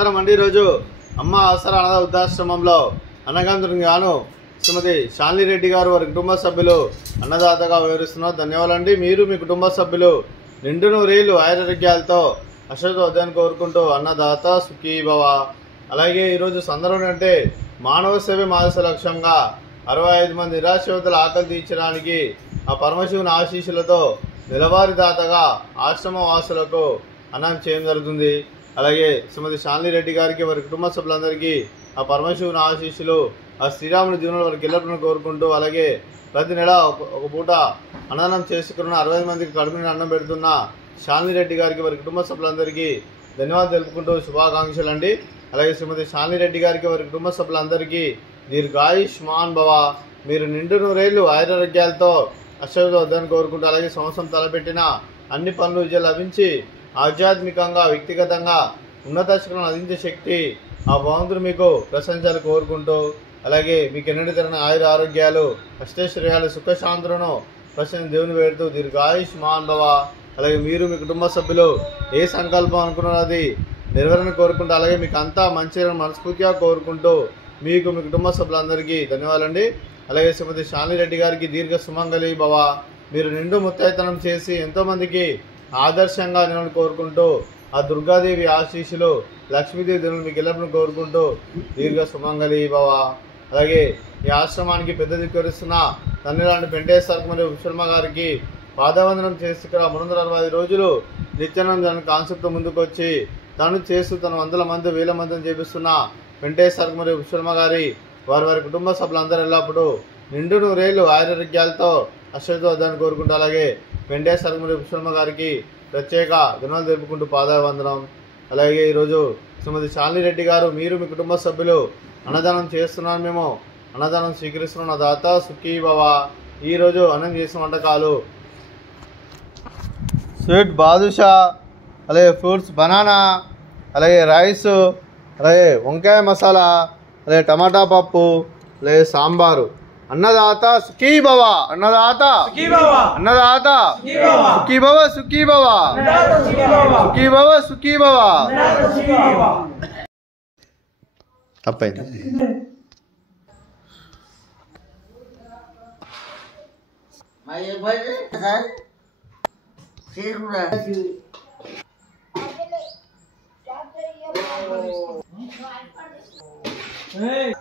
నమస్కారం అండి. ఈరోజు అమ్మ ఆసరా అనాథ వృద్ధాశ్రమంలో అన్నగంతునికి గాను శ్రీమతి శాలిని రెడ్డి గారు వారి కుటుంబ సభ్యులు అన్నదాతగా వివరిస్తున్నారు. ధన్యవాదాలండి. మీరు మీ కుటుంబ సభ్యులు నిండు నూరేళ్లు ఆరోగ్యాలతో అశ్వతోద్యాన్ని కోరుకుంటూ అన్నదాత సుఖీ భవ. అలాగే ఈరోజు సందర్భం అంటే మానవ సేవ మానస లక్ష్యంగా 65 మంది నిరాశ్రితుల ఆకలి తీర్చడానికి ఆ పరమశివుని ఆశీస్సులతో నెలవారీ దాతగా ఆశ్రమ వాసులకు అన్నం చేయడం జరుగుతుంది. అలాగే శ్రీమతి శాలిని రెడ్డి గారికి వారి కుటుంబ సభ్యులందరికీ ఆ పరమశివుని ఆశీస్సులు ఆ శ్రీరాముని జీవనంలో వారికి ఎల్లప్పుడూ కోరుకుంటూ, అలాగే ప్రతి నెల ఒక పూట అన్నదానం చేసుకున్న 60 మందికి కడుపు నిండా అన్నం పెడుతున్న శాలిని రెడ్డి గారికి వారి కుటుంబ సభ్యులందరికీ ధన్యవాదాలు తెలుపుకుంటూ శుభాకాంక్షలు అండి. అలాగే శ్రీమతి శాలిని రెడ్డి గారికి వారి కుటుంబ సభ్యులందరికీ దీర్ఘాయుష్మాన్ భవ, మీరు నిండు నూరేళ్లు ఆరోగ్యాలతో అశ్వతోద్యాన్ని కోరుకుంటూ, అలాగే సంవత్సరం తలపెట్టిన అన్ని పనులు విజయం లభించి ఆధ్యాత్మికంగా వ్యక్తిగతంగా ఉన్నత శిఖరం అందించే శక్తి ఆ భగవంతుడు మీకు ప్రశంసలు కోరుకుంటూ, అలాగే మీకు ఎన్నటి తరణ ఆరోగ్యాలు అష్టైశ్వర్యాలు సుఖశాంతులను ప్రశ్న దేవుని వేడుతూ దీర్ఘాయుష్మాన్ భవ. అలాగే మీరు మీ కుటుంబ సభ్యులు ఏ సంకల్పం అనుకున్నారో అది నెరవేరని కోరుకుంటూ, అలాగే మీకు అంతా మంచి మనస్ఫూర్తిగా కోరుకుంటూ మీకు మీ కుటుంబ సభ్యులందరికీ ధన్యవాదాలండి. అలాగే శ్రీమతి శాలిని రెడ్డి గారికి దీర్ఘ సుమంగళి భవ, మీరు నిండు ముత్తైతనం చేసి ఎంతోమందికి ఆదర్శంగా నిలవని కోరుకుంటూ ఆ దుర్గాదేవి ఆశీస్సులు లక్ష్మీదేవి దేవుని మీకు ఎల్లప్పుడూ కోరుకుంటూ దీర్ఘ సుమంగళి భవ. అలాగే ఈ ఆశ్రమానికి పెద్ద దిక్కువరిస్తున్న తండ్రి లాంటి వెంకటేశ్వర మరియు విశ్వమ్మ గారికి పాదవందనం చేసి ఇక్కడ 365 రోజులు నిత్యానంద కాన్సెప్ట్ ముందుకు వచ్చి తను చేస్తూ తన 100 మంది 1000 మందిని చేపిస్తున్న వెంకటేశ్వర మరియు విశ్వమ్మ గారి వారి కుటుంబ సభ్యులందరూ ఎల్లప్పుడూ నిండు నూరేళ్లు ఆరోగ్యాలతో అశ్వతోద్యాన్ని కోరుకుంటూ, అలాగే వెంకటేశ్వర మరియు విశ్వమ్మ గారికి ప్రత్యేక ధన్యవాదాలు తెలుపుకుంటూ పాదవందనం. అలాగే ఈరోజు శ్రీమతి శాలిని రెడ్డి గారు మీరు మీ కుటుంబ సభ్యులు అన్నదానం చేస్తున్నాను, మేము అన్నదానం స్వీకరిస్తున్న దాత సుఖీ భవ. ఈరోజు అన్నం చేసిన వంటకాలు స్వీట్ బాదుషా, అలాగే ఫ్రూట్స్ బనానా, అలాగే రైస్, అలాగే వంకాయ మసాలా, అలాగే టమాటా పప్పు, అలాగే సాంబారు. అన్నదాత సుఖీ భవ, అన్నదాత అన్నదాత సుఖీ భవ, సుఖీ భవ, సుఖీ భవ, సుఖీ భవ. తప్పైంది. Hey.